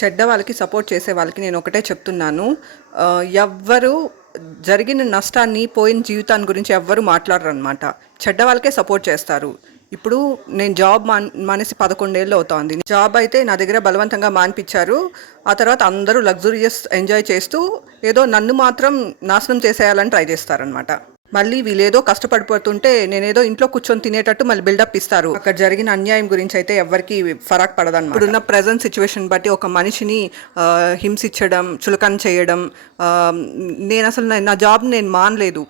చెడ్డ వాళ్ళకి సపోర్ట్ చేసే వాళ్ళకి నేను ఒకటే చెప్తున్నాను. ఎవ్వరు జరిగిన నష్టాన్ని, పోయిన జీవితాన్ని గురించి ఎవ్వరు మాట్లాడరనమాట. చెడ్డ వాళ్ళకే సపోర్ట్ చేస్తారు. ఇప్పుడు నేను జాబ్ మానేసి 11 ఏళ్ళు అవుతోంది. జాబ్ అయితే నా దగ్గర బలవంతంగా మానిపించారు. ఆ తర్వాత అందరూ లగ్జూరియస్ ఎంజాయ్ చేస్తూ ఏదో నన్ను మాత్రం నాశనం చేసేయాలని ట్రై చేస్తారనమాట. మళ్ళీ వీళ్ళేదో కష్టపడిపోతుంటే నేనేదో ఇంట్లో కూర్చొని తినేటట్టు మళ్ళీ బిల్డప్ ఇస్తారు. అక్కడ జరిగిన అన్యాయం గురించి అయితే ఎవరికి ఫరాక్ పడదన్నమాట. ఇప్పుడున్న ప్రజెంట్ సిచ్యువేషన్ బట్టి ఒక మనిషిని హింసించడం, చులకన చేయడం, నేను అసలు నా జాబ్ నేను మానలేదు,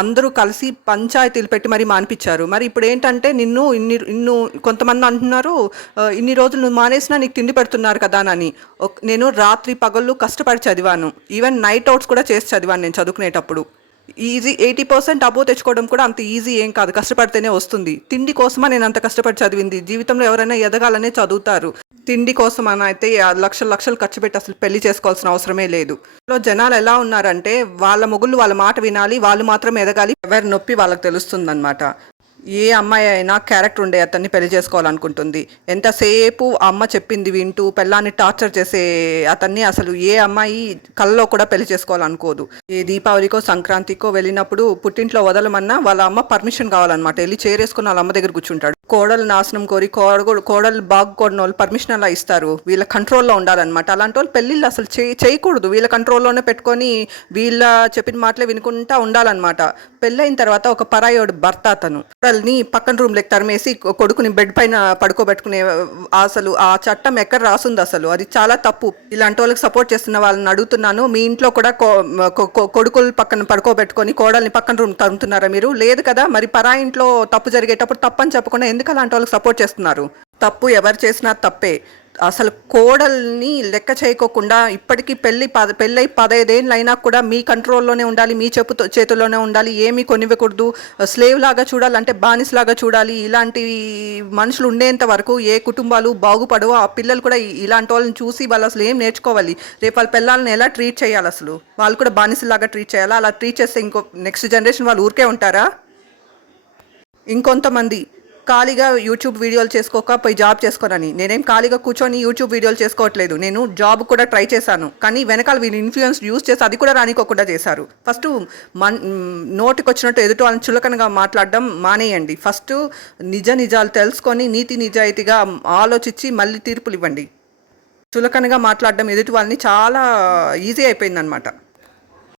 అందరూ కలిసి పంచాయతీలు పెట్టి మరీ మానిపించారు. మరి ఇప్పుడు ఏంటంటే నిన్ను కొంతమంది అంటున్నారు, ఇన్ని రోజులు నువ్వు మానేసినా నీకు తిండి పెడుతున్నారు కదా అని. నేను రాత్రి పగళ్ళు కష్టపడి చదివాను, ఈవెన్ నైట్ అవుట్స్ కూడా చేసి చదివాను నేను చదువుకునేటప్పుడు. ఈజీ 80% అబోవ్ తెచ్చుకోవడం కూడా అంత ఈజీ ఏం కాదు, కష్టపడితేనే వస్తుంది. తిండి కోసమా నేను అంత కష్టపడి చదివింది. జీవితంలో ఎవరైనా ఎదగాలనే చదువుతారు, తిండి కోసం అని అయితే లక్షలు లక్షలు ఖర్చు పెట్టి అసలు పెళ్లి చేసుకోవాల్సిన అవసరమే లేదు. జనాలు ఎలా ఉన్నారంటే వాళ్ళ మొగుళ్ళు వాళ్ళ మాట వినాలి, వాళ్ళు మాత్రం ఎదగాలి, ఎవరి నొప్పి వాళ్ళకి తెలుస్తుందన్నమాట. ఏ అమ్మాయి అయినా క్యారెక్టర్ ఉండే అతన్ని పెళ్లి చేసుకోవాలనుకుంటుంది. ఎంతసేపు అమ్మ చెప్పింది వింటూ పెళ్ళాన్ని టార్చర్ చేసే అతన్ని అసలు ఏ అమ్మాయి కల్లో కూడా పెళ్లి చేసుకోవాలనుకోదు. ఏ దీపావళికో సంక్రాంతికో వెళ్ళినప్పుడు పుట్టింట్లో వదలమన్నా వాళ్ళ అమ్మ పర్మిషన్ కావాలన్నమాట. వెళ్ళి చేరేసుకుని వాళ్ళ అమ్మ దగ్గర కూర్చుంటాడు. కోడలు నాశనం కోరి కోడలు బాగుకోడిన వాళ్ళు పర్మిషన్ అలా ఇస్తారు. వీళ్ళ కంట్రోల్లో ఉండాలన్నమాట. అలాంటి వాళ్ళు పెళ్ళిళ్ళు అసలు చేయకూడదు. వీళ్ళ కంట్రోల్లోనే పెట్టుకొని వీళ్ళ చెప్పిన మాటలే వినుకుంటా ఉండాలన్నమాట. పెళ్ళైన తర్వాత ఒక పరాయోడు భర్త అతను కోడల్ని పక్కన రూమ్లోకి తరిమేసి కొడుకుని బెడ్ పైన పడుకోబెట్టుకునే అసలు ఆ చట్టం ఎక్కడ రాసుంది? అసలు అది చాలా తప్పు. ఇలాంటి వాళ్ళకి సపోర్ట్ చేస్తున్న వాళ్ళని అడుగుతున్నాను, మీ ఇంట్లో కూడా కొడుకులు పక్కన పడుకోబెట్టుకొని కోడల్ని పక్కన రూమ్ తరుముతున్నారా మీరు? లేదు కదా. మరి పరా ఇంట్లో తప్పు జరిగేటప్పుడు తప్పని చెప్పకుండా ఎందుకు అలాంటి వాళ్ళకి సపోర్ట్ చేస్తున్నారు? తప్పు ఎవరు చేసినా తప్పే. అసలు కోడల్ని లెక్క చేయకోకుండా ఇప్పటికీ పెళ్ళై 15 ఏళ్ళు అయినా కూడా మీ కంట్రోల్లోనే ఉండాలి, మీ చేతుల్లోనే ఉండాలి, ఏమీ కొనివ్వకూడదు, స్లేవ్ లాగా చూడాలంటే బానిసలాగా చూడాలి. ఇలాంటి మనుషులు ఉండేంత వరకు ఏ కుటుంబాలు బాగుపడవో. ఆ పిల్లలు కూడా ఇలాంటి వాళ్ళని చూసి వాళ్ళు అసలు ఏం నేర్చుకోవాలి? రేపు వాళ్ళ పిల్లల్ని ఎలా ట్రీట్ చేయాలి? అసలు వాళ్ళు కూడా బానిసలాగా ట్రీట్ చేయాలా? అలా ట్రీట్ చేస్తే ఇంకో నెక్స్ట్ జనరేషన్ వాళ్ళు ఊరికే ఉంటారా? ఇంకొంతమంది ఖాళీగా యూట్యూబ్ వీడియోలు చేసుకోక పోయి జాబ్ చేసుకోనని. నేనేం ఖాళీగా కూర్చొని యూట్యూబ్ వీడియోలు చేసుకోవట్లేదు. నేను జాబ్ కూడా ట్రై చేశాను, కానీ వెనకాల వీళ్ళు ఇన్ఫ్లుయెన్స్ యూస్ చేసి అది కూడా రానికోకుండా చేశారు. ఫస్ట్ నోటికి వచ్చినట్టు ఎదుటి వాళ్ళని చులకనగా మాట్లాడడం మానేయండి. ఫస్ట్ నిజాలు తెలుసుకొని నీతి నిజాయితీగా ఆలోచించి మళ్ళీ తీర్పులు ఇవ్వండి. చులకనగా మాట్లాడడం ఎదుటి వాళ్ళని చాలా ఈజీ అయిపోయిందనమాట.